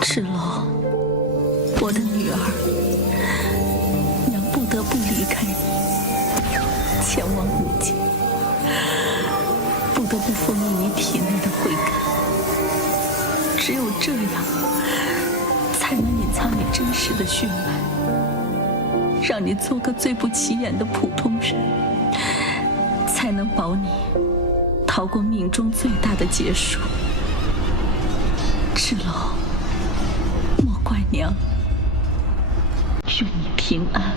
芷楼，我的女儿，娘不得不离开你，前往武界，不得不封印你体内的慧根。只有这样，才能隐藏你真实的血脉，让你做个最不起眼的普通人，才能保你逃过命中最大的劫数。芷楼，莫怪娘，愿你平安。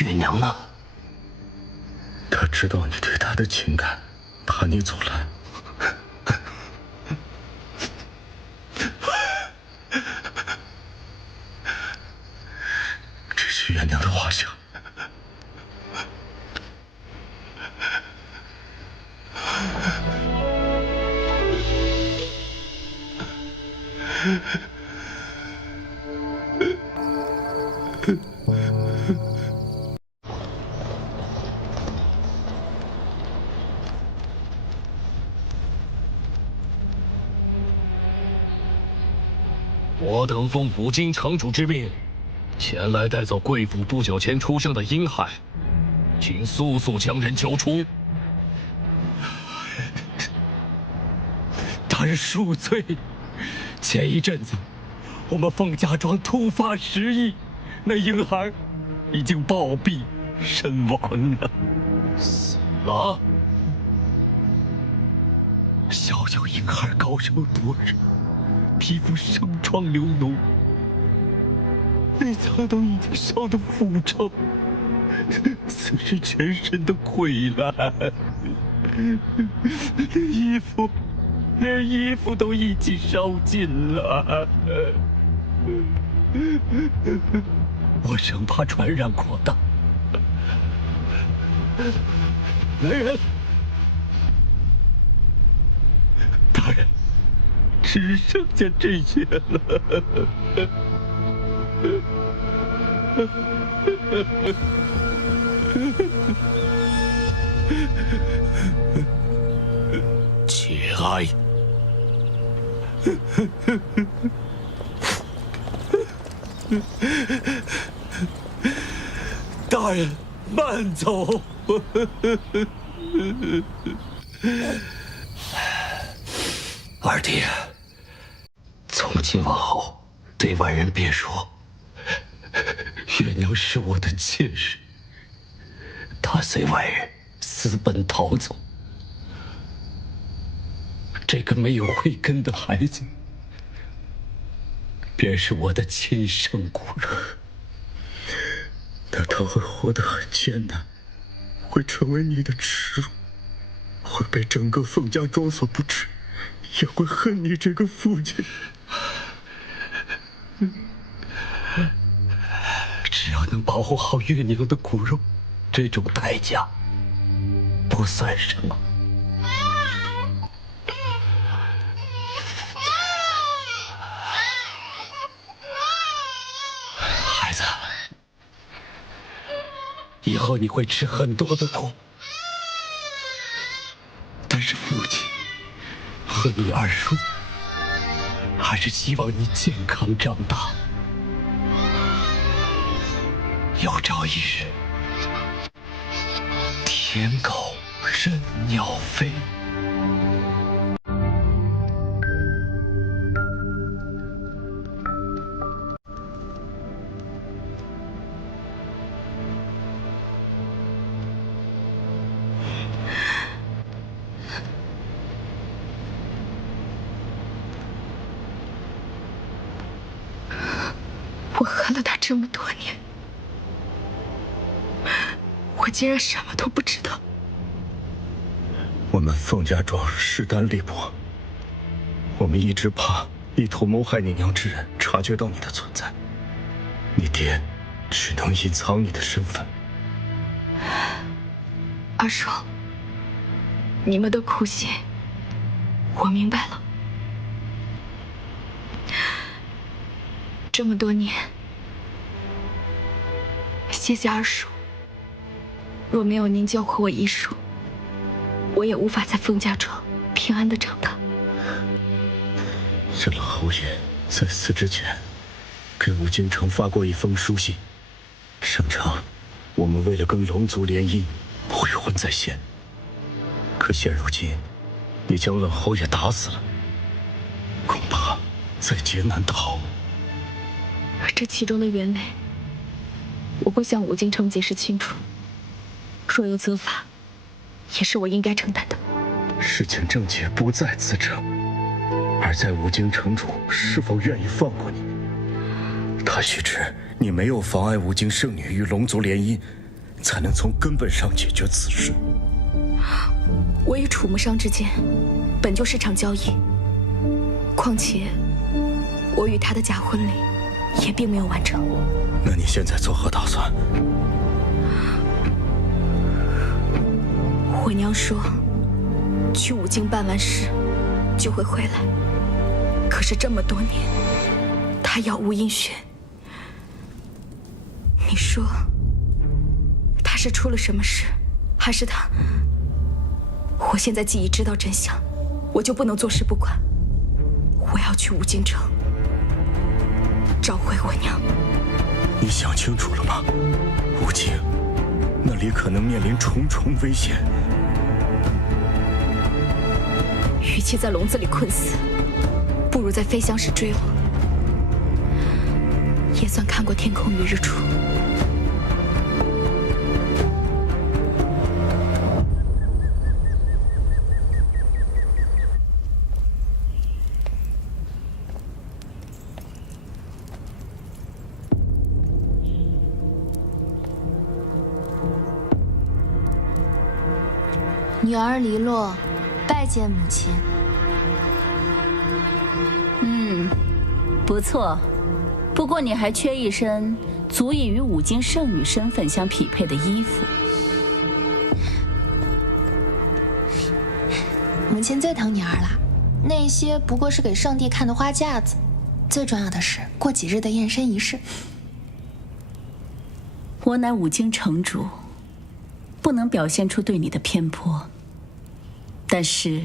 月娘呢？她知道你对她的情感，怕你阻拦。这是月娘的画像。我等奉五京城主之命，前来带走贵府不久前出生的婴孩，请速速将人交出。大人恕罪，前一阵子我们凤家庄突发失忆，那婴孩已经暴毙身亡了。死了？小小婴孩高烧多日，皮肤生疮流脓，内脏都已经烧得腐臭，此时全身都溃烂，连衣服都一起烧尽了。我生怕传染扩大。来人！大人，只剩下这些了。节哀。大人，慢走。二弟，从今往后，对外人别说月娘是我的妾室，她随外人私奔逃走。这个没有慧根的孩子，便是我的亲生骨肉。他会活得很艰难，会成为你的耻辱，会被整个凤家庄所不齿，也会恨你这个父亲。只要能保护好月娘的骨肉，这种代价不算什么。孩子，以后你会吃很多的苦，但是父亲和你二叔还是希望你健康长大。有朝一日，天高任鸟飞。我恨了他这么多年，我竟然什么都不知道。我们凤家庄势单力薄，我们一直怕意图谋害你娘之人察觉到你的存在，你爹只能隐藏你的身份。二叔，你们的苦心，我明白了。这么多年，谢谢二叔。若没有您教会我医术，我也无法在凤家庄平安的长大。沈冷侯爷在死之前，给武京城发过一封书信，声称我们为了跟龙族联姻，会魂在先。可现如今，你将冷侯爷打死了，恐怕在劫难逃。这其中的原委，我会向武京城解释清楚。若有责罚，也是我应该承担的。事情症结不在此者，而在武京城主是否愿意放过你。他须知你没有妨碍武京圣女与龙族联姻，才能从根本上解决此事。我与楚木商之间本就是场交易，况且我与他的假婚礼也并没有完成。那你现在作何打算？我娘说，去武京办完事就会回来。可是这么多年，她杳无音讯。你说，她是出了什么事，还是她？我现在既已知道真相，我就不能坐视不管。我要去武京城，找回我娘。你想清楚了吗？武京，那里可能面临重重危险。与其在笼子里困死，不如在飞翔时坠落，也算看过天空与日出。女儿黎洛拜见母亲。不错，不过你还缺一身足以与武京圣女身份相匹配的衣服。母亲最疼女儿了，那些不过是给上帝看的花架子，最重要的是过几日的验身仪式。我乃武京城主，不能表现出对你的偏颇，但是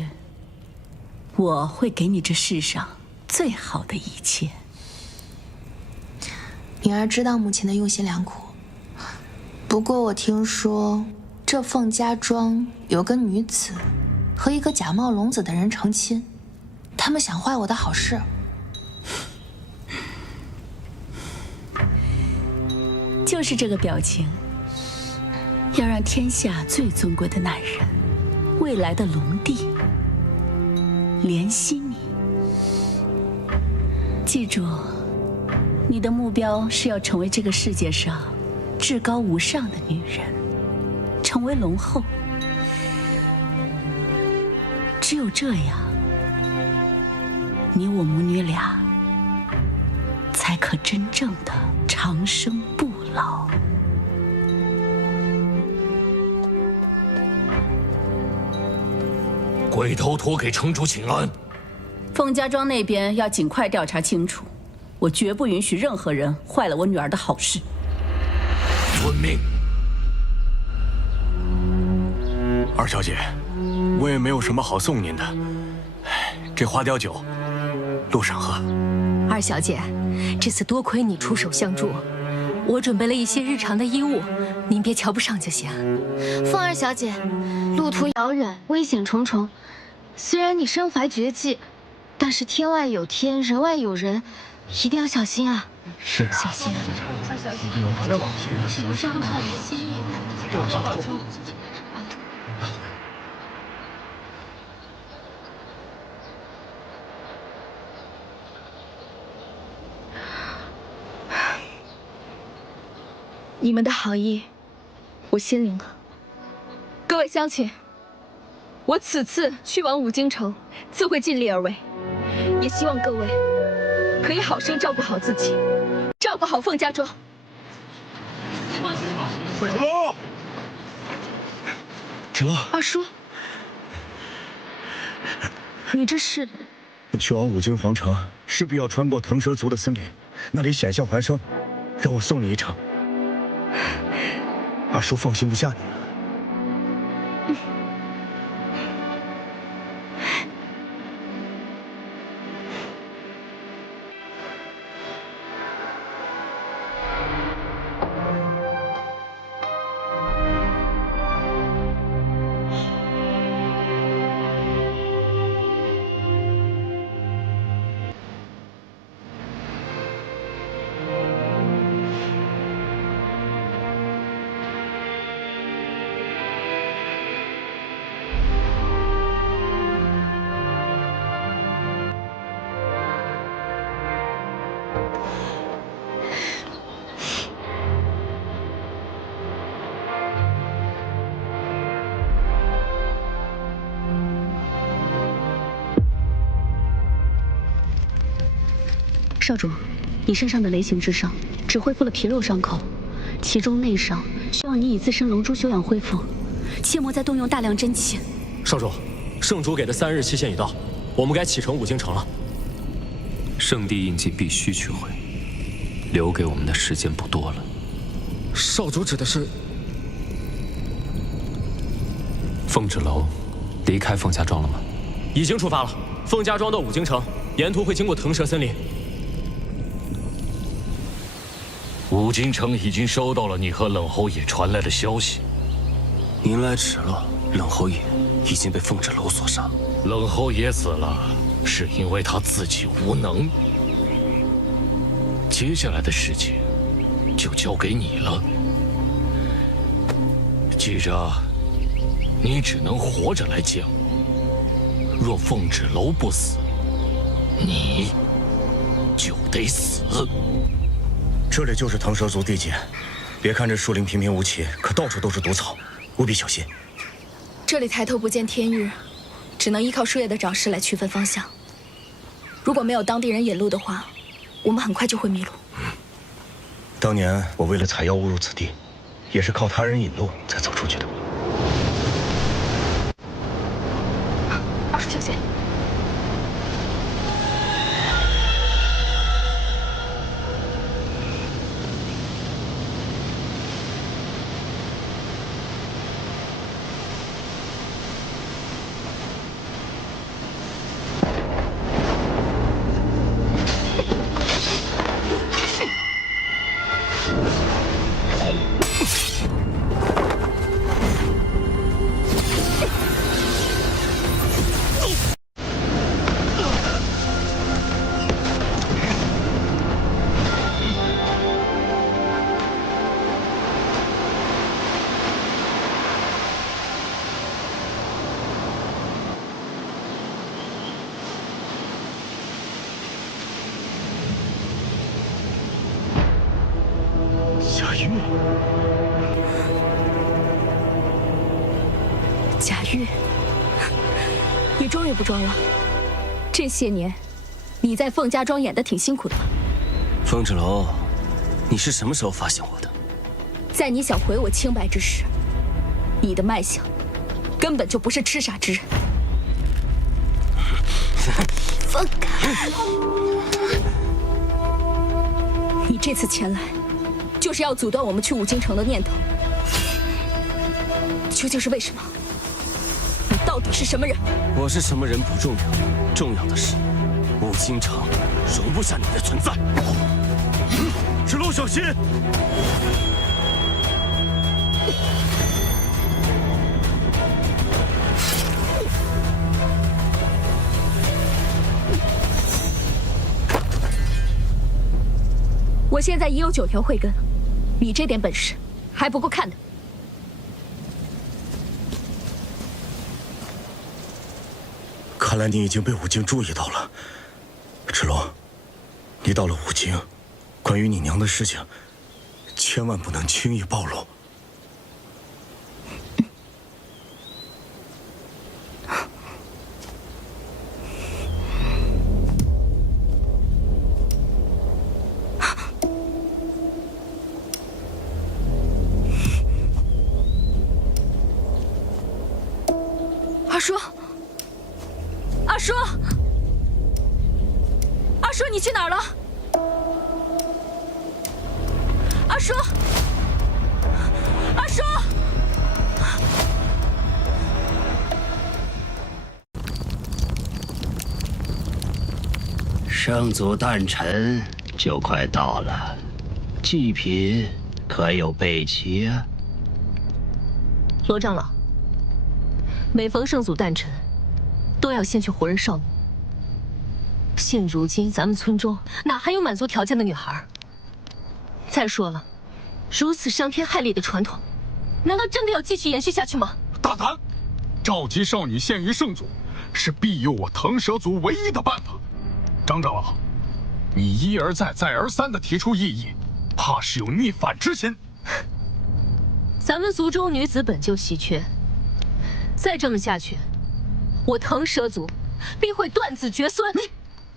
我会给你这世上最好的一切。女儿知道母亲的用心良苦，不过我听说这凤家庄有个女子和一个假冒龙子的人成亲，他们想坏我的好事。就是这个表情，要让天下最尊贵的男人，未来的龙帝怜惜你。记住，你的目标是要成为这个世界上至高无上的女人，成为龙后。只有这样，你我母女俩才可真正的长生不老。鬼头托给城主请安。凤家庄那边要尽快调查清楚，我绝不允许任何人坏了我女儿的好事。遵命。二小姐，我也没有什么好送您的，这花雕酒，路上喝。二小姐，这次多亏你出手相助，我准备了一些日常的衣物，您别瞧不上就行。凤二小姐，路途遥远，危险重重。虽然你身怀绝技，但是天外有天，人外有人，一定要小心啊！是啊，小心啊！二小姐，请上好心。你们的好意，我心领了。各位乡亲，我此次去往武京城，自会尽力而为，也希望各位可以好生照顾好自己，照照顾好凤家庄。芷洛，二叔，你这是？去往五经皇城，势必要穿过腾蛇族的森林，那里险象环生，让我送你一程。二叔放心不下你了。少主，你身上的雷形之伤只恢复了皮肉伤口，其中内伤需要你以自身龙珠休养恢复，切莫再动用大量真气。少主，圣主给的3日期限已到，我们该启程五京城了。圣地印记必须取回，留给我们的时间不多了。少主指的是？凤芷楼离开凤家庄了吗？已经出发了，凤家庄到五京城，沿途会经过腾蛇森林。五京城已经收到了你和冷侯爷传来的消息。您来迟了，冷侯爷已经被凤芷楼所杀。冷侯爷死了，是因为他自己无能。接下来的事情就交给你了。记着，你只能活着来见我。若凤芷楼不死，你就得死。这里就是腾蛇族地界，别看这树林平平无奇，可到处都是毒草，务必小心。这里抬头不见天日，只能依靠树叶的长势来区分方向。如果没有当地人引路的话，我们很快就会迷路。当年我为了采药误入此地，也是靠他人引路才走出去的。二叔小心。贾玉，你终于不装了。这些年，你在凤家庄演得挺辛苦的吧？凤芷楼，你是什么时候发现我的？在你想毁我清白之时，你的脉象根本就不是痴傻之人。放开！你这次前来，就是要阻断我们去五京城的念头。究竟是为什么？你到底是什么人？我是什么人不重要，重要的是，五京城容不下你的存在。芷楼小心！我现在已有9条慧根，你这点本事还不够看的。看来你已经被五京注意到了，芷楼，你到了五京，关于你娘的事情，千万不能轻易暴露。叔，二叔，二叔，你去哪儿了？二叔，二叔。圣祖诞辰就快到了，祭品可有备齐啊？罗长老，每逢圣祖诞辰，都要先去活人少女。现如今咱们村中哪还有满足条件的女孩？再说了，如此伤天害理的传统，难道真的要继续延续下去吗？大胆！召集少女献于圣祖，是庇佑我腾蛇族唯一的办法。张长老，你一而再、再而三地提出异议，怕是有逆反之心。咱们族中女子本就稀缺，再这么下去，我腾蛇族必会断子绝孙。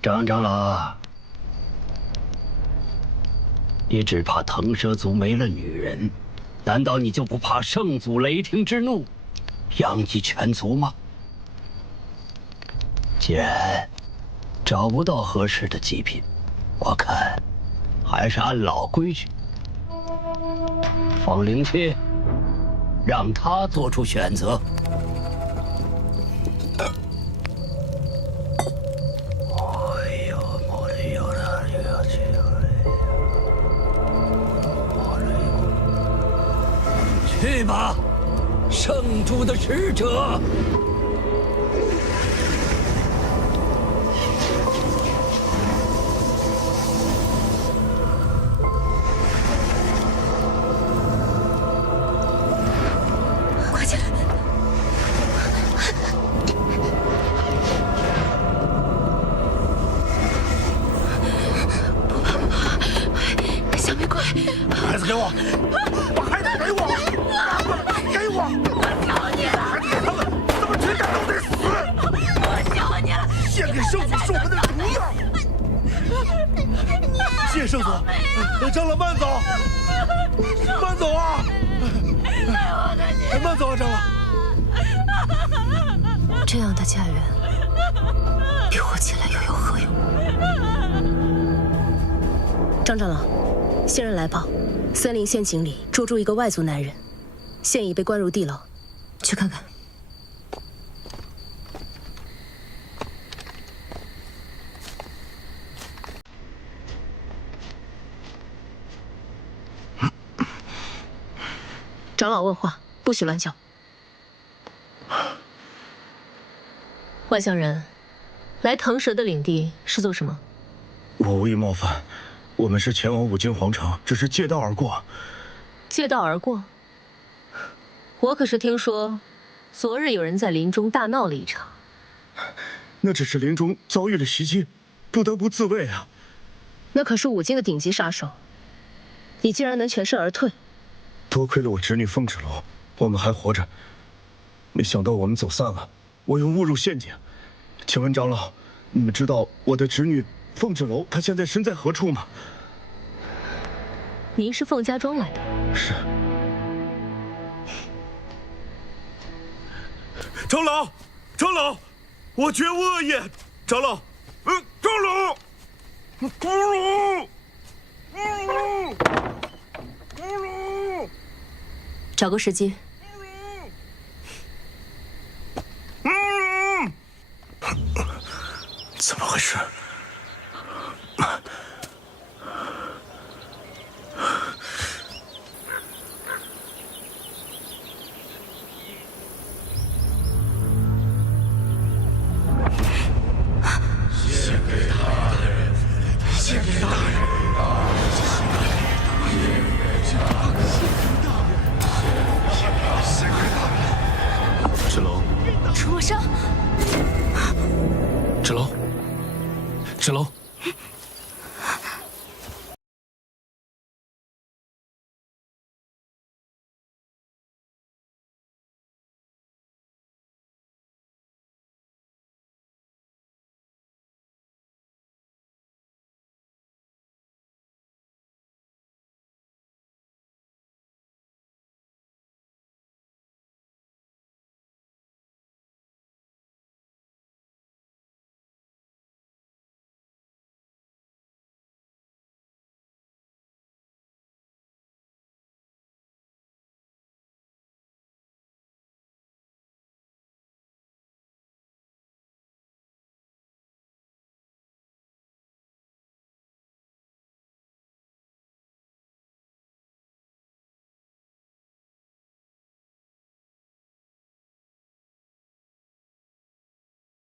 张长老，你只怕腾蛇族没了女人，难道你就不怕圣祖雷霆之怒，殃及全族吗？既然找不到合适的祭品，我看还是按老规矩，凤灵雀，让他做出选择。去吧，圣主的使者。快起来！不怕不怕，小玫瑰，孩子给我，把孩子给我，给我！我求你了！孩子给他们，他们全家都得死！我求你了！献给圣祖是我们的荣耀。谢圣祖，长老慢走，慢走啊！慢走啊，长老。这样的家园，逼我起来又有何用？张长老，仙人来报，森林陷阱里捉住一个外族男人，现已被关入地牢，去看看。长老问话，不许乱叫。外乡人，来腾蛇的领地是做什么？我无意冒犯，我们是前往五金皇城，只是借道而过。借道而过？我可是听说，昨日有人在林中大闹了一场。那只是林中遭遇了袭击，不得不自卫啊。那可是五金的顶级杀手，你竟然能全身而退？多亏了我侄女凤芷楼，我们还活着。没想到我们走散了，我又误入陷阱。请问长老，你们知道我的侄女凤芷楼她现在身在何处吗？您是凤家庄来的？是。长老，长老，我绝无恶意。长老，长老，长老，找个时机。怎么回事？献给大人，献给大人。献给大人。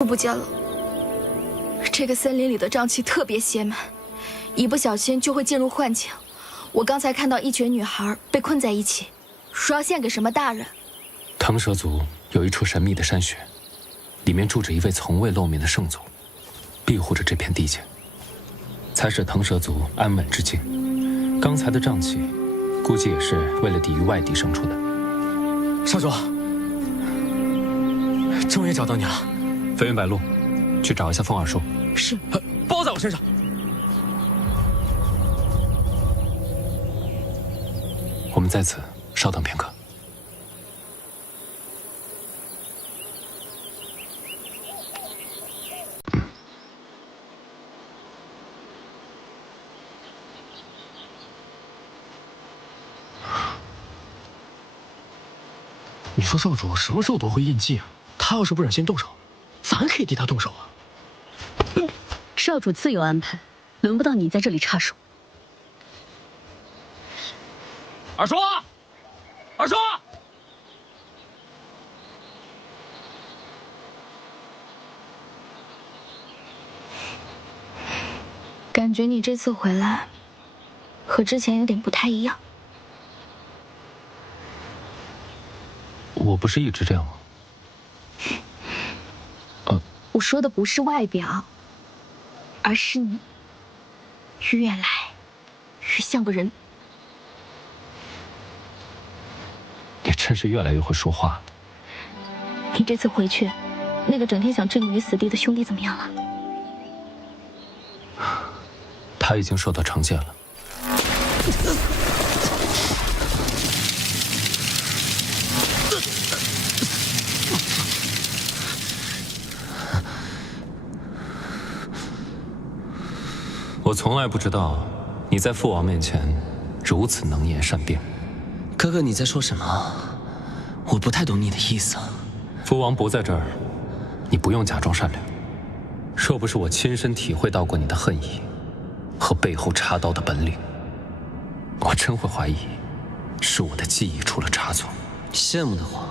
不见了。这个森林里的瘴气特别邪门，一不小心就会进入幻境。我刚才看到一群女孩被困在一起，说要献给什么大人。腾蛇族有一处神秘的山穴，里面住着一位从未露面的圣祖，庇护着这片地界，才使腾蛇族安稳之境。刚才的瘴气，估计也是为了抵御外敌生出的。少主，终于找到你了。飞云白鹿，去找一下风耳树。是，包在我身上。我们在此稍等片刻。你说少主什么时候夺回印记啊？他要是不忍心动手，咱可以替他动手啊。少主自有安排，轮不到你在这里插手。二叔，二叔，感觉你这次回来和之前有点不太一样。我不是一直这样吗？我说的不是外表，而是你越来越像个人。你真是越来越会说话。你这次回去，那个整天想置你于死地的兄弟怎么样了？他已经受到惩戒了。我从来不知道你在父王面前如此能言善辩。哥哥，你在说什么？我不太懂你的意思。父王不在这儿，你不用假装善良。若不是我亲身体会到过你的恨意和背后插刀的本领，我真会怀疑是我的记忆出了差错。羡慕的话，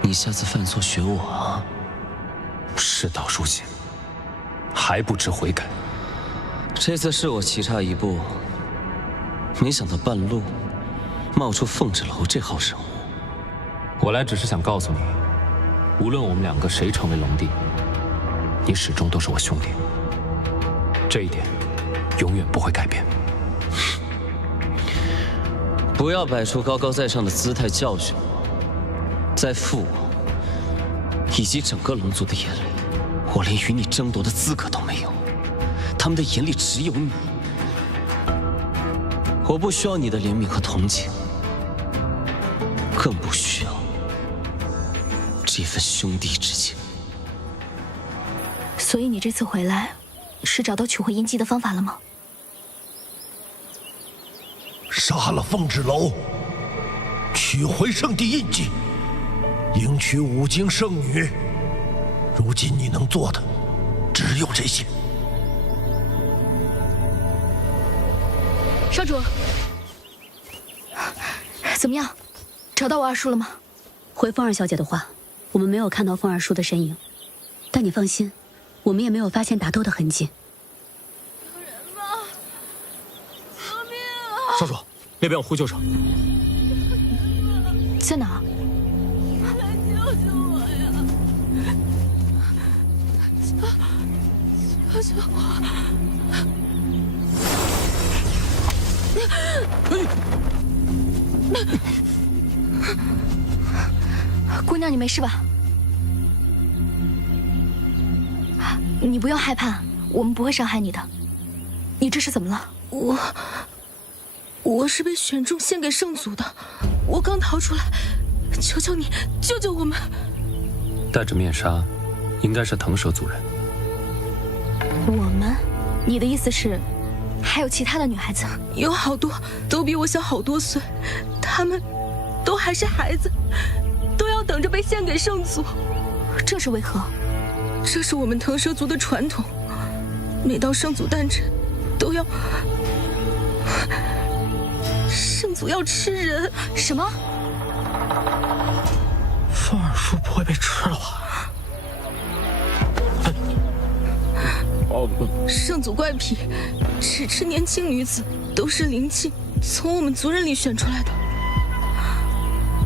你下次犯错学我啊。事到如今，还不知悔改。这次是我棋差一步，没想到半路冒出凤之楼这号人物。我来只是想告诉你，无论我们两个谁成为龙帝，你始终都是我兄弟，这一点永远不会改变。不要摆出高高在上的姿态教训我，在父王以及整个龙族的眼里，我连与你争夺的资格都没有。他们的眼里只有你，我不需要你的怜悯和同情，更不需要这份兄弟之情。所以你这次回来，是找到取回印记的方法了吗？杀了凤之楼，取回圣地印记，迎娶五经圣女。如今你能做的只有这些。少主，怎么样？找到我二叔了吗？回凤儿小姐的话，我们没有看到凤儿叔的身影，但你放心，我们也没有发现打斗的痕迹。少主，那边有呼救声。在哪？来救救我呀！救救我！姑娘，你没事吧？你不用害怕，我们不会伤害你的。你这是怎么了？我是被选中献给圣祖的，我刚逃出来，求求你救救我们！戴着面纱，应该是腾蛇族人。我们？你的意思是，还有其他的女孩子？有好多，都比我小好多岁，她们都还是孩子，都要等着被献给圣祖。这是为何？这是我们腾蛇族的传统，每到圣祖诞辰，都要圣祖要吃人。什么？凤儿叔不会被吃了吧？圣祖怪癖，只吃年轻女子，都是灵气从我们族人里选出来的。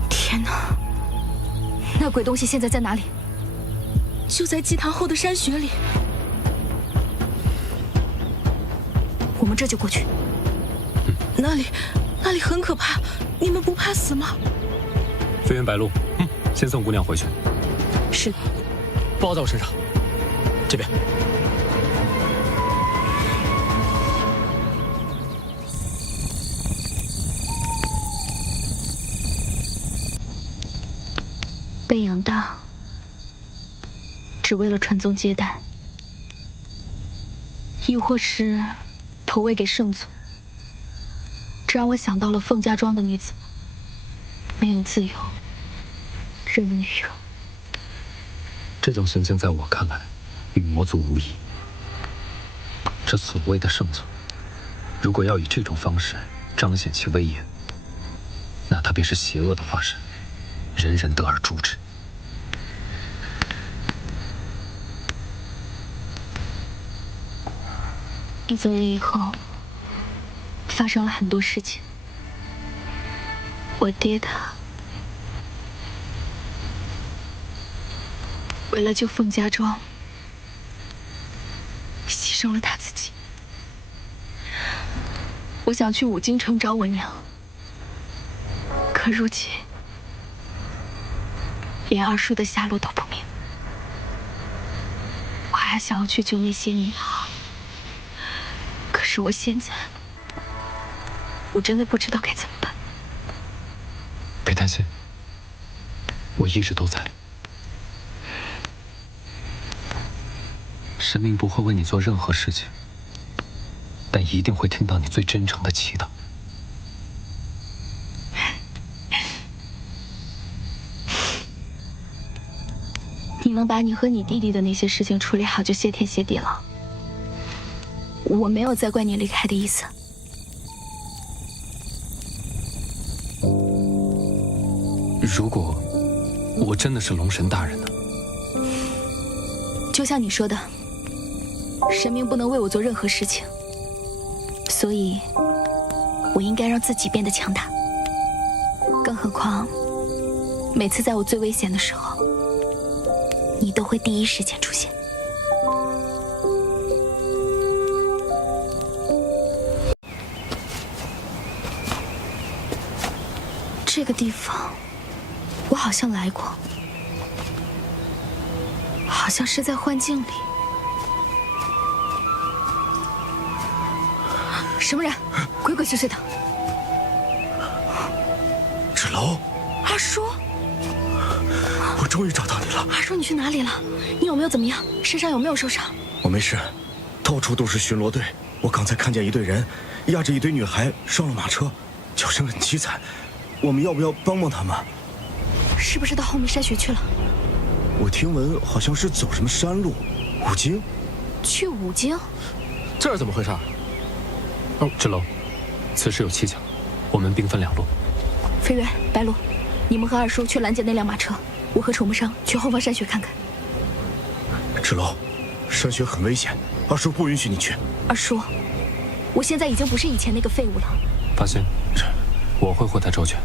天哪！那鬼东西现在在哪里？就在祭坛后的山穴里。我们这就过去。那里很可怕，你们不怕死吗？飞云白鹿，先送姑娘回去。是。包在我身上。这边。被养大，只为了传宗接代，亦或是投喂给圣祖。这让我想到了凤家庄的女子，没有自由，任人鱼肉。这种行径在我看来，与魔族无异。这所谓的圣祖，如果要以这种方式彰显其威严，那他便是邪恶的化身，人人得而诛之。你走了以后，发生了很多事情。我爹他为了救凤家庄，牺牲了他自己。我想去五京城找我娘，可如今连二叔的下落都不明。我还想要去救那些女孩，可是我现在，我真的不知道该怎么办。别担心，我一直都在。神明不会为你做任何事情，但一定会听到你最真诚的祈祷。你能把你和你弟弟的那些事情处理好，就谢天谢地了。我没有再怪你离开的意思。如果我真的是龙神大人呢？就像你说的，神明不能为我做任何事情，所以我应该让自己变得强大。更何况，每次在我最危险的时候，你都会第一时间出现。这个地方，我好像来过，好像是在幻境里。什么人？鬼鬼祟祟的。芷楼，二叔，我终于找到你了。二叔，你去哪里了？你有没有怎么样？身上有没有受伤？我没事，到处都是巡逻队。我刚才看见一队人押着一堆女孩上了马车，叫声很凄惨。我们要不要帮帮他们？是不是到后面山穴去了？我听闻好像是走什么山路，五京。去五京？这是怎么回事？芷楼，此事有蹊跷，我们兵分两路。飞渊、白鹿，你们和二叔去拦截那辆马车，我和楚木生去后方山穴看看。芷楼，山穴很危险，二叔不允许你去。二叔，我现在已经不是以前那个废物了。放心，我会护他周全。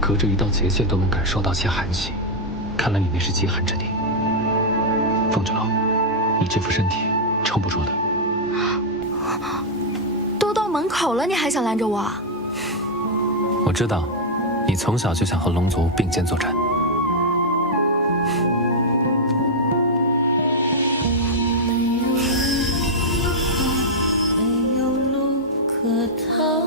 隔着一道结界都能感受到其寒气，看来你那是极寒之地。凤芷楼，你这副身体撑不住的。都到门口了，你还想拦着我？我知道，你从小就想和龙族并肩作战。没有路可逃，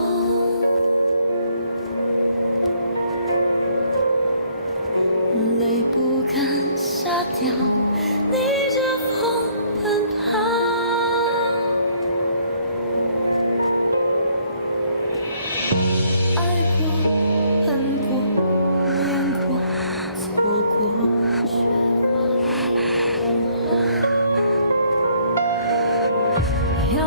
泪不敢下掉，逆着风奔跑。爱过，恨过，恋过，错过，却忘了。要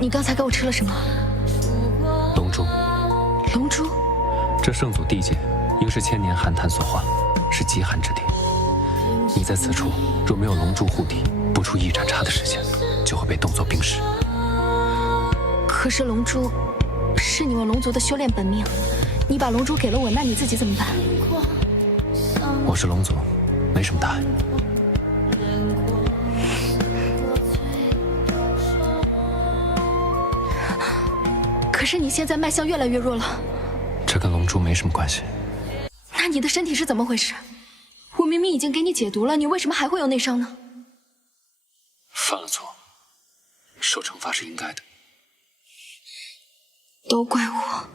你刚才给我吃了什么？龙珠。龙珠？这圣祖地界应是千年寒潭所化，是极寒之地。你在此处若没有龙珠护体，不出一盏茶的时间，就会被冻作冰石。可是龙珠是你们龙族的修炼本命，你把龙珠给了我，那你自己怎么办？我是龙族，没什么大碍。可是你现在脉象越来越弱了，这跟龙珠没什么关系。那你的身体是怎么回事？我明明已经给你解毒了，你为什么还会有内伤呢？犯了错，受惩罚是应该的。都怪我，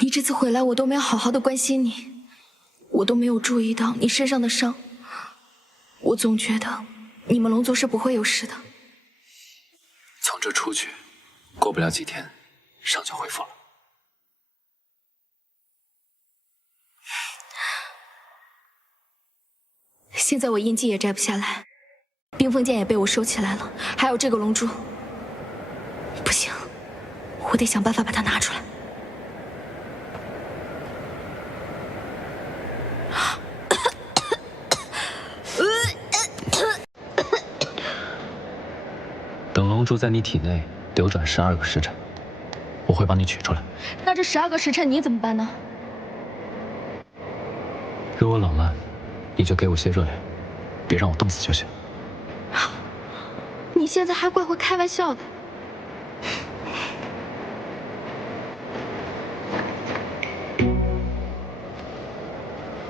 你这次回来我都没有好好的关心你，我都没有注意到你身上的伤，我总觉得你们龙族是不会有事的。从这出去，过不了几天，伤就恢复了。现在我印记也摘不下来，冰封剑也被我收起来了，还有这个龙珠，不行，我得想办法把它拿出来。等龙珠在你体内流转12个时辰，我会帮你取出来。那这12个时辰你怎么办呢？如果冷了，你就给我些热水，别让我冻死就行。你现在还怪会开玩笑的。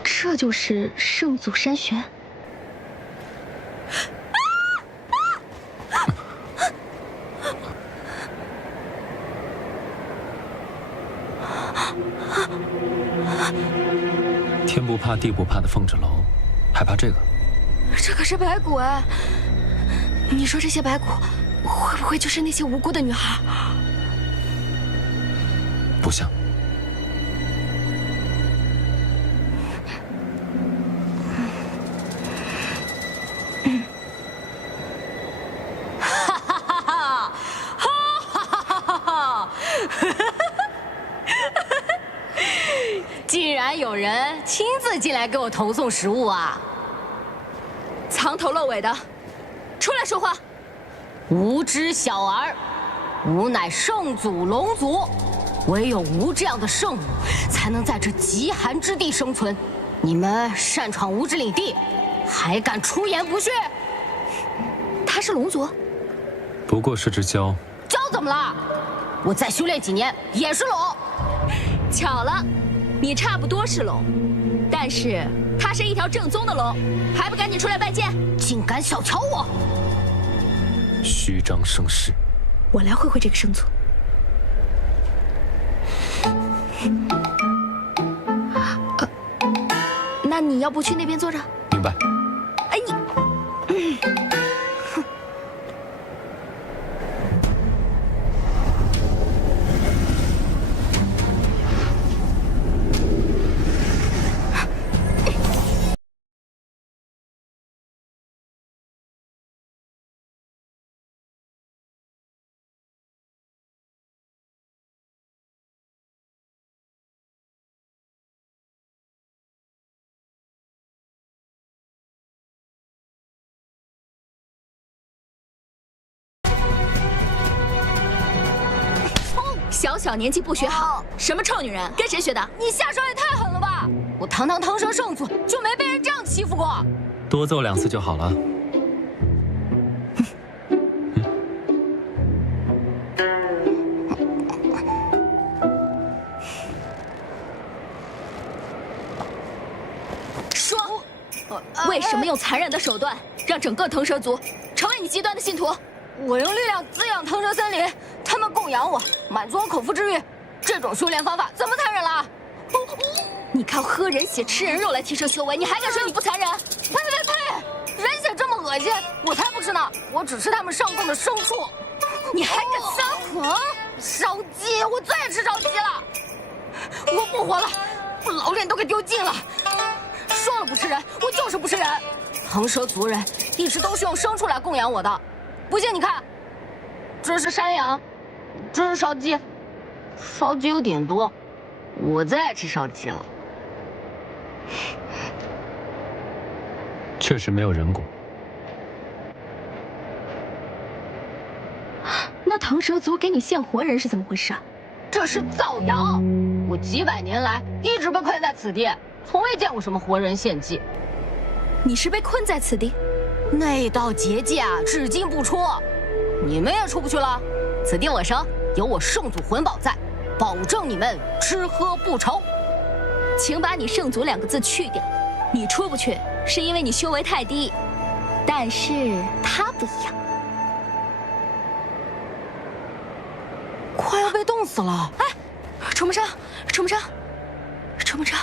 这就是圣祖山玄。天不怕地不怕的凤蛰楼，还怕这个？这可是白骨哎！你说这些白骨会不会就是那些无辜的女孩？不像。哈哈哈哈！哈哈哈哈！竟然有人亲自进来给我投送食物啊！藏头露尾的，出来说话！无知小儿，吾乃圣祖龙族，唯有吾这样的圣母，才能在这极寒之地生存。你们擅闯吾之领地，还敢出言不逊？他是龙族，不过是只蛟。蛟怎么了？我再修炼几年也是龙。巧了，你差不多是龙，但是他是一条正宗的龙，还不赶紧出来拜见！竟敢小瞧我！虚张声势。我来会会这个圣祖。那你要不去那边坐着？明白。哎你，小小年纪不学好，什么臭女人，跟谁学的？你下手也太狠了吧！我堂堂腾蛇圣祖就没被人这样欺负过。多揍2次就好了。说，为什么用残忍的手段让整个腾蛇族成为你极端的信徒？我用力量滋养腾蛇森林，他们供养我，满足我口腹之欲。这种修炼方法怎么残忍了？你靠喝人血、吃人肉来提升修为，你还敢说你不残忍？呸！人血这么恶心，我才不吃呢！我只吃他们上供的牲畜。你还敢撒谎？烧鸡，我最爱吃烧鸡了。我不活了，我老脸都给丢尽了。说了不吃人，我就是不吃人。腾蛇族人一直都是用牲畜来供养我的，不信你看，这是山羊，这是烧鸡，烧鸡有点多，我最爱吃烧鸡了。确实没有人骨。那腾蛇族给你献活人是怎么回事？这是造谣！我几百年来一直被困在此地，从未见过什么活人献祭。你是被困在此地？那道结界啊，至今不出，你们也出不去了。此地我生，有我圣祖魂宝在，保证你们吃喝不愁。请把你圣祖2个字去掉。你出不去，是因为你修为太低，但是他不一样。快要被冻死了！哎，楚梦生，楚梦生，楚梦生，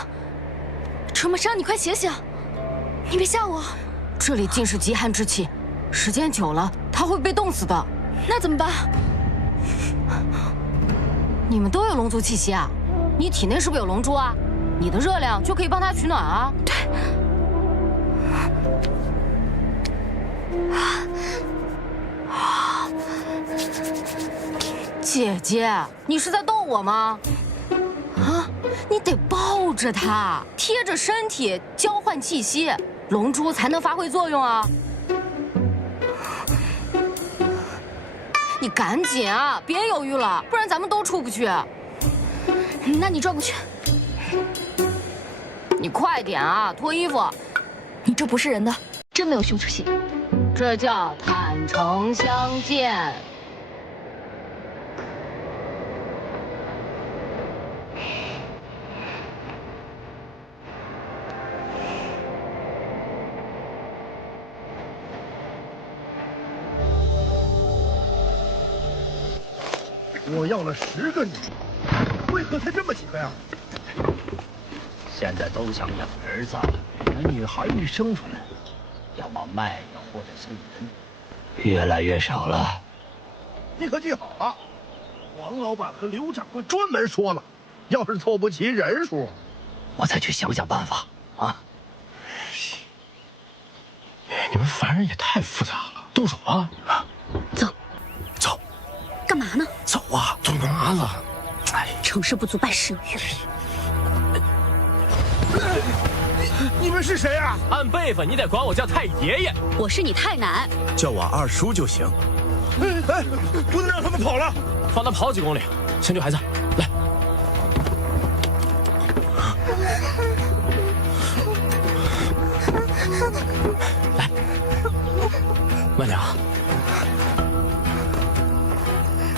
楚梦生，你快醒醒！你别吓我！这里尽是极寒之气，时间久了他会被冻死的。那怎么办？你们都有龙族气息啊？你体内是不是有龙珠啊？你的热量就可以帮他取暖啊。对。姐姐，你是在逗我吗？啊，你得抱着他，贴着身体交换气息，龙珠才能发挥作用啊！你赶紧啊，别犹豫了，不然咱们都出不去。那你转过去。你快点啊，脱衣服！你这不是人的，真没有羞耻心。这叫坦诚相见。我要了10个女，为何才这么几个呀？现在都想养儿子，那女孩一生出来，要么卖了或者是人，越来越少了。你可记好了，王老板和刘掌柜专门说了，要是凑不齐人数，我再去想想办法啊！你们凡人也太复杂了，动手啊！走，走，干嘛呢？走啊！走嘛了？哎，成事不足败事有余。你们是谁啊？按辈分，你得管我叫太爷爷。我是你太奶，叫我二叔就行。哎，不能让他们跑了，放他跑几公里。小女孩子，来。来，慢点啊！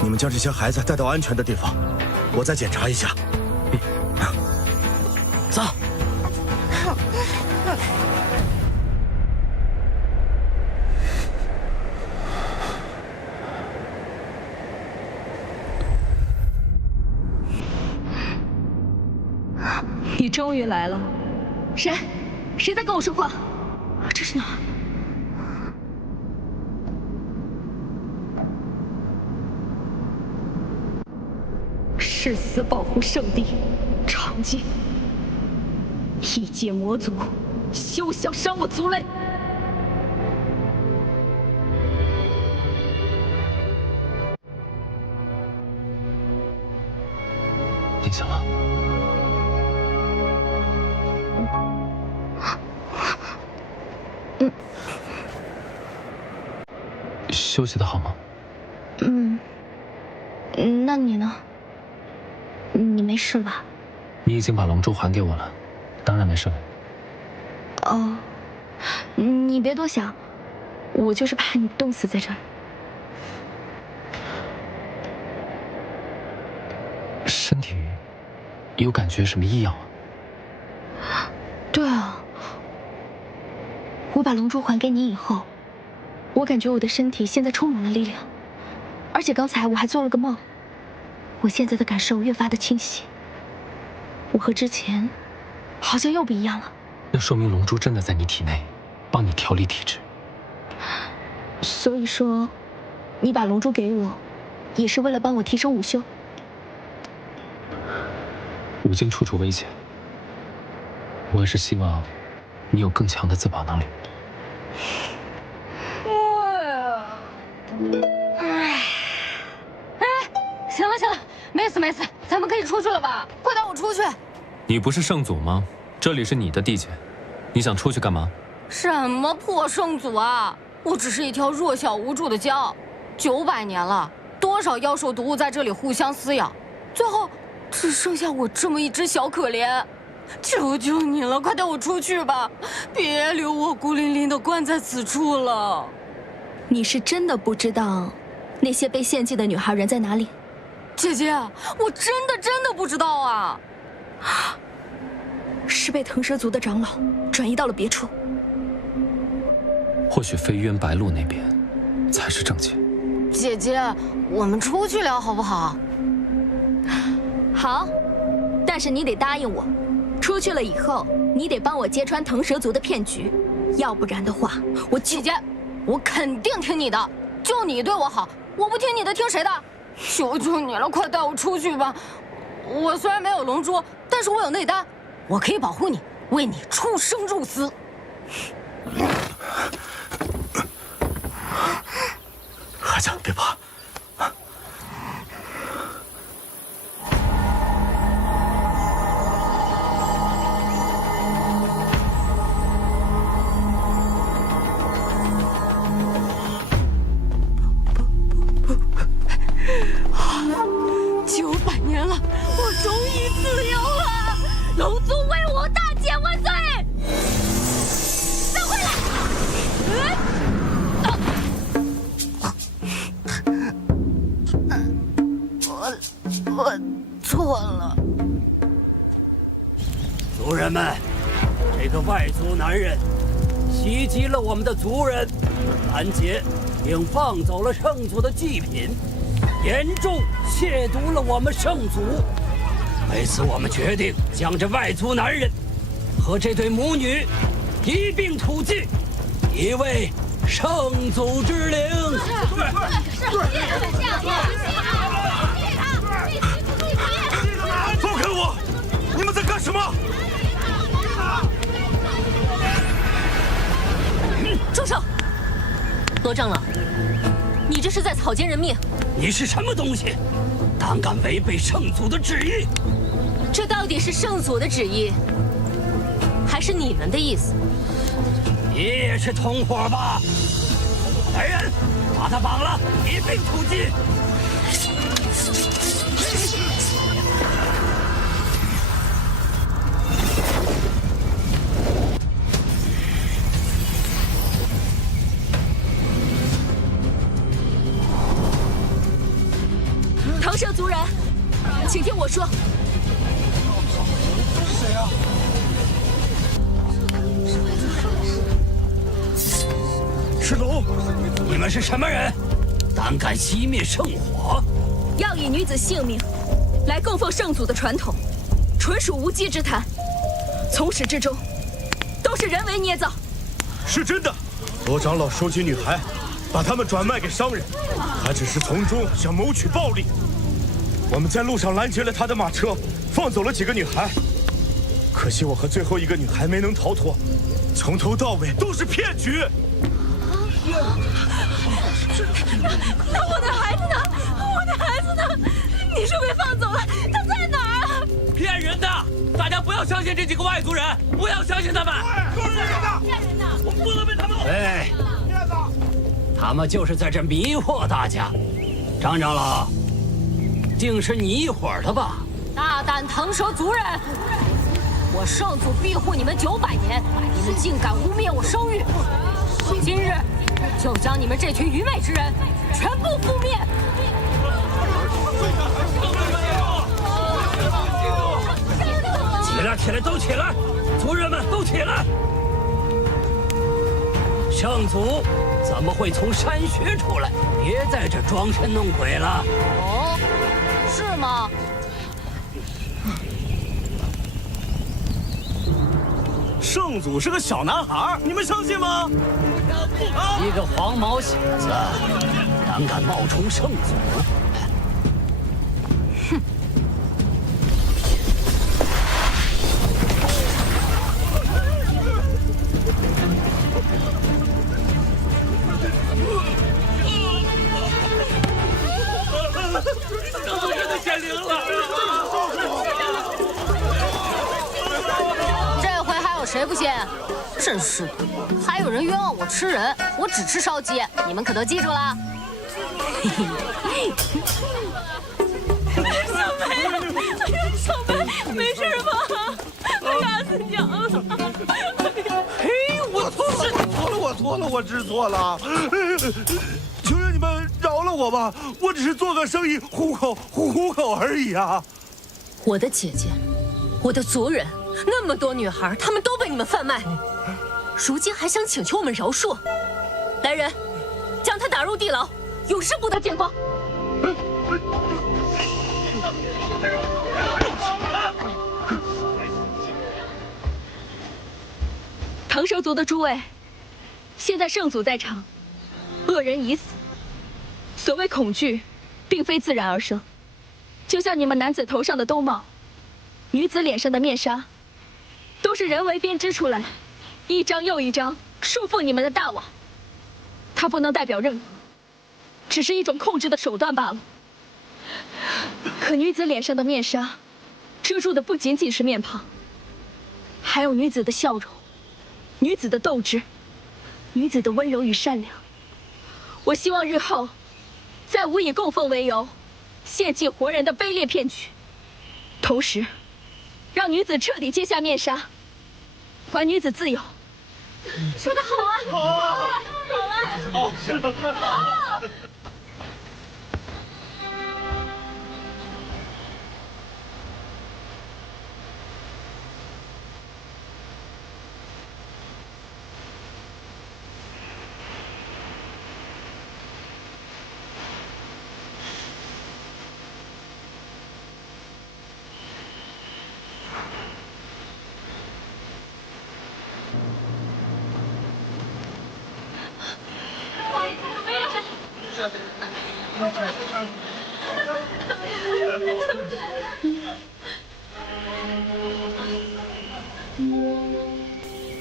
你们将这些孩子带到安全的地方，我再检查一下。走。你终于来了。谁？谁在跟我说话？这是哪儿？誓死保护圣地，长剑。异界魔族，休想伤我族类！你醒了？休息的好吗？那你呢？你没事吧？你已经把龙珠还给我了，当然没事了。哦，你别多想，我就是怕你冻死在这儿。身体有感觉什么异样啊？对啊，我把龙珠还给你以后，我感觉我的身体现在充满了力量，而且刚才我还做了个梦，我现在的感受越发的清晰，我和之前好像又不一样了。那说明龙珠真的在你体内，帮你调理体质。所以说，你把龙珠给我，也是为了帮我提升武修。武境处处危险，我也是希望你有更强的自保能力。行了行了，没死没死，咱们可以出去了吧？快带我出去！你不是圣祖吗？这里是你的地界，你想出去干嘛？什么破圣祖啊！我只是一条弱小无助的骄，900年了，多少妖兽毒物在这里互相撕咬，最后只剩下我这么一只小可怜。求求你了，快带我出去吧，别留我孤零零的关在此处了。你是真的不知道那些被献祭的女孩人在哪里？姐姐，我真的不知道啊。是被腾蛇族的长老转移到了别处。或许飞渊白鹿那边才是正解。姐姐，我们出去聊好不好？好，但是你得答应我，出去了以后你得帮我揭穿腾蛇族的骗局，要不然的话，姐姐，我肯定听你的，就你对我好，我不听你的听谁的？求求你了，快带我出去吧！我虽然没有龙珠，但是我有内丹，我可以保护你，为你出生入死。孩子，别怕。900年了，我终于自由了！龙族为我大剑万岁！再回来！我错了。族人们，这个外族男人袭击了我们的族人，拦截并放走了圣族的祭品，严重亵渎了我们圣族。为此，我们决定将这外族男人和这对母女一并土祭，以为圣祖之灵。放开我！你们在干什么？住手！罗长老，你这是在草菅人命！你是什么东西？胆敢违背圣祖的旨意？这到底是圣祖的旨意，还是你们的意思？你也是同伙吧？来人，把他绑了，一并处击！腾蛇族人，请听我说。是谁啊？赤龙，你们是什么人？胆敢熄灭圣火？要以女子性命来供奉圣祖的传统，纯属无稽之谈。从始至终都是人为捏造。是真的，罗长老收集女孩，把她们转卖给商人，他只是从中想谋取暴利。我们在路上拦截了他的马车，放走了几个女孩。可惜我和最后一个女孩没能逃脱，从头到尾都是骗局。那我的孩子呢？我的孩子呢？你说被放走了，他在哪儿啊？骗人的！大家不要相信这几个外族人，不要相信他们！都是骗人的！骗人的！我们不能被他们哄。对，他们就是在这迷惑大家。张长老，定是你一伙的吧？大胆腾蛇族人！我圣祖庇护你们900年，你们竟敢污蔑我声誉！今日就将你们这群愚昧之人全部覆灭！起来，起来，都起来！族人们都起来！圣祖怎么会从山穴出来？别在这装神弄鬼了！哦，是吗？圣祖是个小男孩，你们相信吗？一个黄毛小子，胆敢冒充圣祖！哼！圣祖真的显灵了！这回还有谁不信？真是的，还有人冤枉我吃人，我只吃烧鸡，你们可都记住了？小梅，没事吧？打死娘了！嘿，我错了，我知错了。求求你们饶了我吧，我只是做个生意糊口而已啊。我的姐姐，我的族人，那么多女孩，她们都被你们贩卖，如今还想请求我们饶恕？来人，将她打入地牢，永世不得见光！腾蛇族的诸位，现在圣祖在场，恶人已死。所谓恐惧，并非自然而生，就像你们男子头上的兜帽，女子脸上的面纱，都是人为编织出来，一张又一张束缚你们的大网。它不能代表任何，只是一种控制的手段罢了。可女子脸上的面纱，遮住的不仅仅是面庞，还有女子的笑容。女子的斗志，女子的温柔与善良。我希望日后，再无以供奉为由，献祭活人的卑劣骗局，同时，让女子彻底揭下面纱，还女子自由。说得好啊！好啊！好啊！好！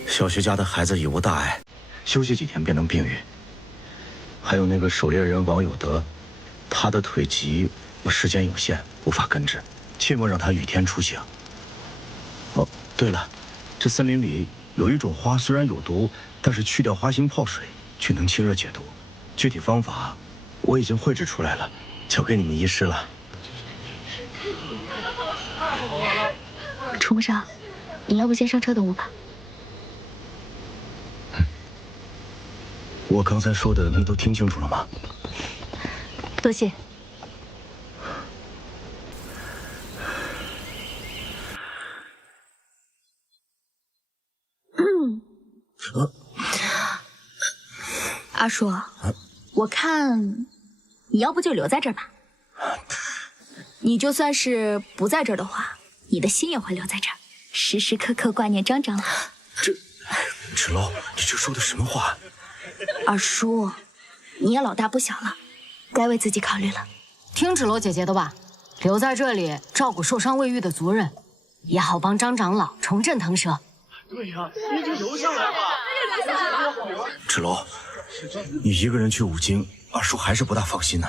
小徐家的孩子已无大碍，休息几天便能病愈。还有那个狩猎人王有德，他的腿疾，时间有限，无法根治，切莫让他雨天出行。哦，对了，这森林里有一种花，虽然有毒，但是去掉花心泡水，却能清热解毒。具体方法我已经绘制出来了，交给你们医师了。楚木少，你要不先上车等我吧？我刚才说的你都听清楚了吗？多谢。阿叔，我看你要不就留在这儿吧。你就算是不在这儿的话，你的心也会留在这儿，时时刻刻挂念张长老。芷楼，你这说的什么话？二叔，你也老大不小了，该为自己考虑了。听芷楼姐姐的吧，留在这里照顾受伤未愈的族人，也好帮张长老重振腾蛇。对呀，你就留下来吧。芷楼，你一个人去五京，二叔还是不大放心呢。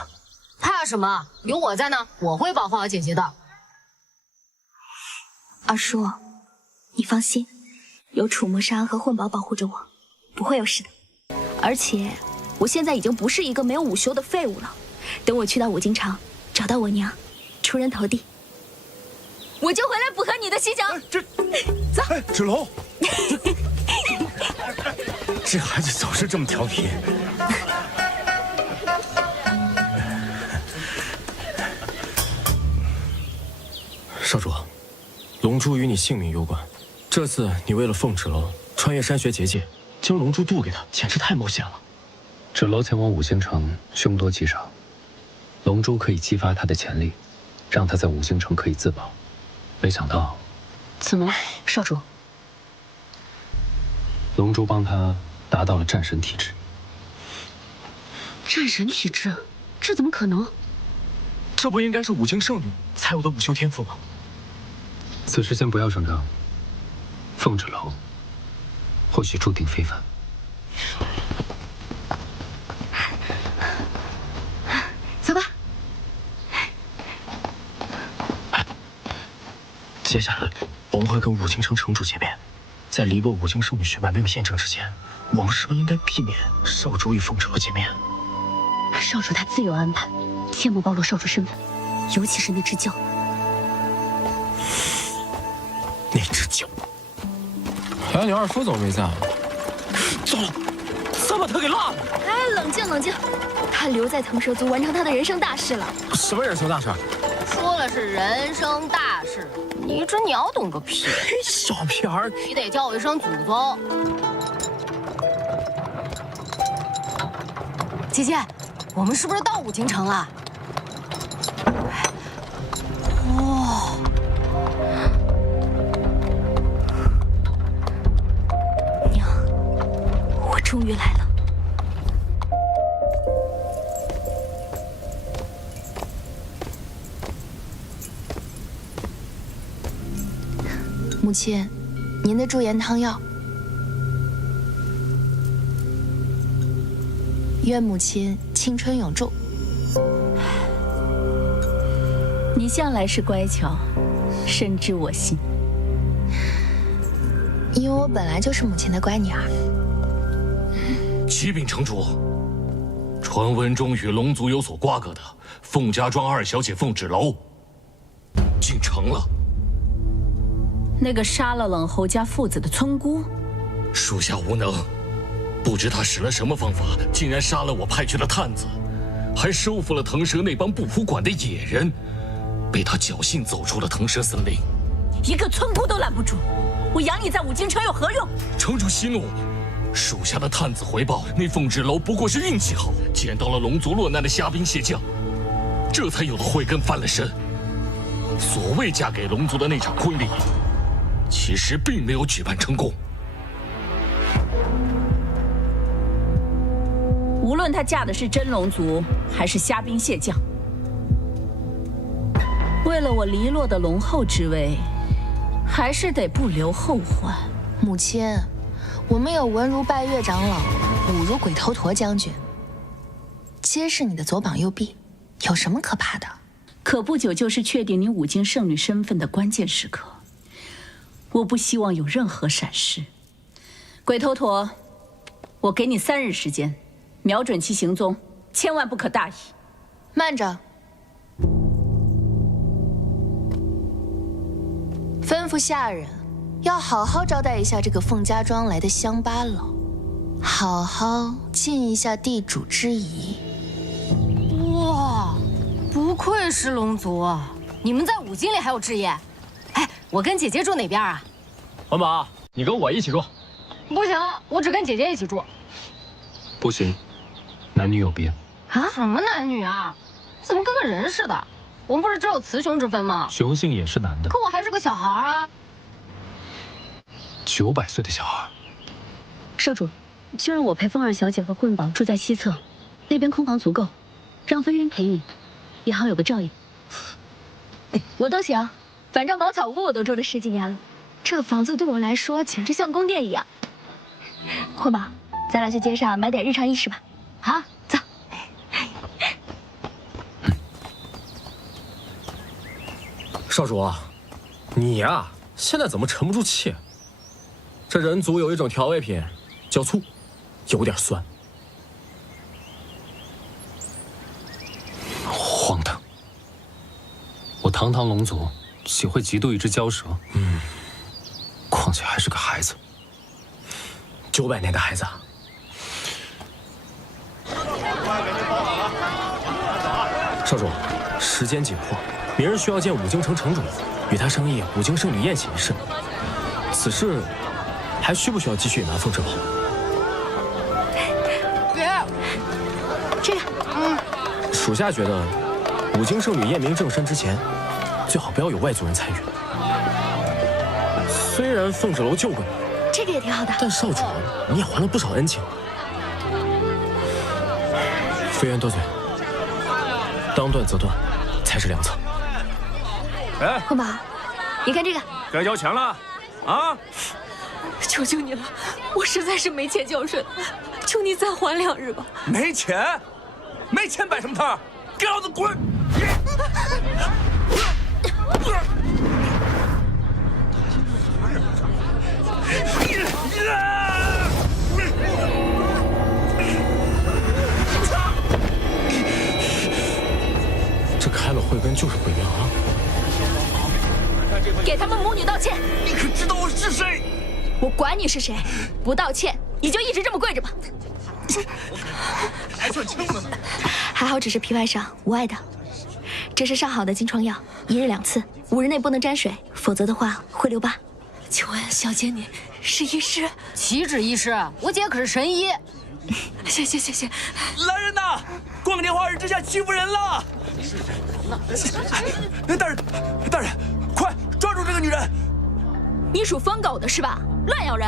怕什么？有我在呢，我会保护好姐姐的。二叔，你放心，有楚木山和混宝保护着我，不会有事的。而且，我现在已经不是一个没有午休的废物了。等我去到五京城，找到我娘，出人头地，我就回来补和你的西饺。走，芷楼，这孩子总是这么调皮。少主，龙珠与你性命攸关。这次你为了奉芷楼穿越山穴结界，将龙珠渡给他，简直太冒险了。芷楼前往五星城，凶多吉少。龙珠可以激发他的潜力，让他在五星城可以自保。没想到，怎么了，少主？龙珠帮他达到了战神体质。战神体质？这怎么可能？这不应该是五京圣女才有的午休天赋吗？此事先不要声张。凤芷楼或许注定非凡。走吧。接下来我们会跟武京城城主见面，在离落武京圣女血脉没有验证之前，我们是不是应该避免少主与凤池楼见面？少主他自有安排，切莫暴露少主身份，尤其是那只鹪。那只鹪。哎，你二叔怎么没在？糟了，咱把他给落了。哎，冷静冷静，他留在腾蛇族完成他的人生大事了。什么人生大事？说了是人生大事，你这鸟懂个屁！小屁孩，你得叫我一声祖宗。姐姐，我们是不是到武京城了？哦，娘，我终于来了。母亲，您的驻颜汤药。愿母亲青春永驻。你向来是乖巧，深知我心。因为我本来就是母亲的乖女儿。启禀城主，传闻中与龙族有所瓜葛的凤家庄二小姐凤芷楼进城了。那个杀了冷侯家父子的村姑，属下无能，不知他使了什么方法，竟然杀了我派去的探子，还收服了腾蛇那帮不服管的野人，被他侥幸走出了腾蛇森林。一个村姑都拦不住，我养你在武京城有何用？城主息怒，属下的探子回报，那凤芷楼不过是运气好，捡到了龙族落难的虾兵蟹将，这才有了慧根翻了身。所谓嫁给龙族的那场婚礼，其实并没有举办成功。无论她嫁的是真龙族还是虾兵蟹将，为了我离落的龙后之位，还是得不留后患。母亲，我们有文如拜月长老，武如鬼头陀将军，皆是你的左膀右臂，有什么可怕的？可不久就是确定你武京圣女身份的关键时刻，我不希望有任何闪失。鬼头陀，我给你3日时间，瞄准其行踪，千万不可大意。慢着，吩咐下人要好好招待一下这个凤家庄来的乡巴佬，好好尽一下地主之谊。哇，不愧是龙族啊！你们在武京里还有置业？哎，我跟姐姐住哪边啊？文宝，你跟我一起住。不行，我只跟姐姐一起住。不行，男女有别。啊？什么男女啊？怎么跟个人似的？我们不是只有雌雄之分吗？雄性也是男的。可我还是个小孩啊。900岁的小孩。少主，就让我陪凤二小姐和棍宝住在西侧，那边空房足够，让飞云陪你，也好有个照应。我都行，反正茅草屋我都住了10几年了，这个房子对我来说简直像宫殿一样。棍宝，咱俩去街上买点日常衣食吧。好，走。少主，你呀，现在怎么沉不住气？这人族有一种调味品，叫醋，有点酸。荒唐！我堂堂龙族，岂会嫉妒一只蛟蛇？况且还是个孩子。900年的孩子啊！少主，时间紧迫，明日需要见武京城城主，与他商议武京圣女宴请一事。此事还需不需要继续隐瞒凤芷楼？这个，属下觉得，武京圣女验明正身之前，最好不要有外族人参与。虽然凤芷楼救过你，这个也挺好的。但少主，你也还了不少恩情。飞渊多嘴，当断则断，才是良策。哎，棍宝，你看这个，该交钱了，啊！求求你了，我实在是没钱交税，求你再缓2日吧。没钱？没钱摆什么摊？给老子滚！这开了慧根就是鬼娘啊！给他们母女道歉！你可知道我是谁？我管你是谁，不道歉你就一直这么跪着吧。还算轻的呢。还好只是皮外伤，无碍的。这是上好的金疮药，1日2次，5日内不能沾水，否则的话会留疤。请问小姐你是医师？岂止医师，我姐可是神医。谢谢。来人呐！光天化日之下欺负人了！大人，快抓住这个女人！你属疯狗的是吧？乱咬人！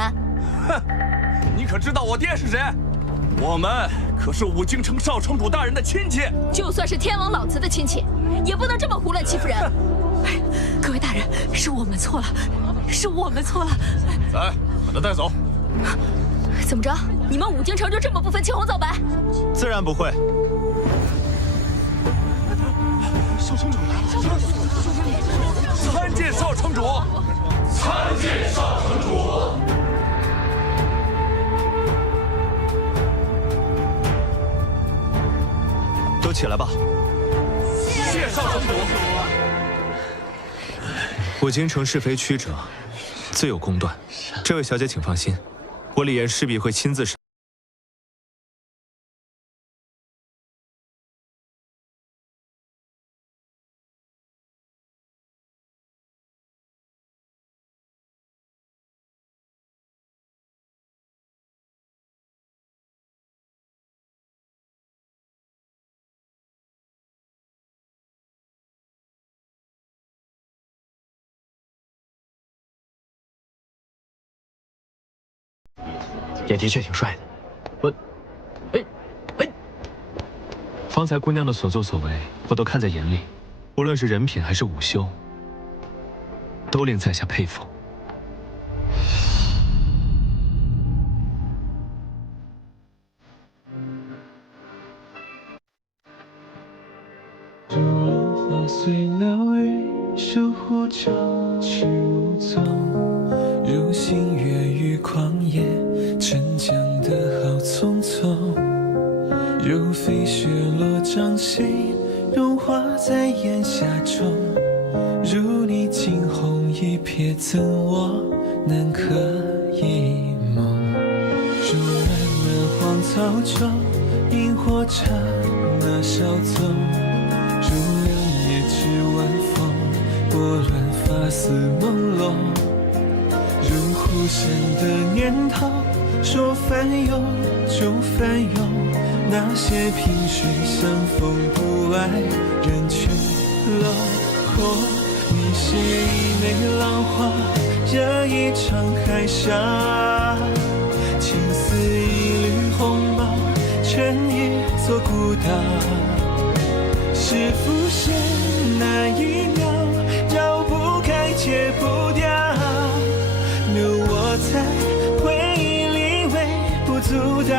哼，你可知道我爹是谁？我们可是武京城少城主大人的亲戚。就算是天王老子的亲戚，也不能这么胡乱欺负人。各位大人，是我们错了。来，把他带走。怎么着？你们武京城就这么不分青红皂白？自然不会。少城主来了！参见少城主！参见少城主！都起来吧。谢少城主。武京城是非曲折，自有公断。这位小姐请放心，我李岩势必会亲自审。也的确挺帅的。方才姑娘的所作所为，我都看在眼里，无论是人品还是武修，都令在下佩服。花随鸟语，守护朝去无踪。如星月于旷野，沉江的好匆匆。如飞雪落掌心，融化在檐下中。如你惊鸿一瞥，怎我能可一梦？如漫漫荒草中，萤火刹那稍纵。如两叶知晚风，拨乱发丝朦胧。如忽闪的念头，说翻涌就翻涌。那些萍水相逢不爱人去楼空。你是一枚浪花，这一场海沙。情似一缕鸿毛，成一座孤岛。是浮现那一秒，绕不开戒不掉，留我在回忆里微不足道。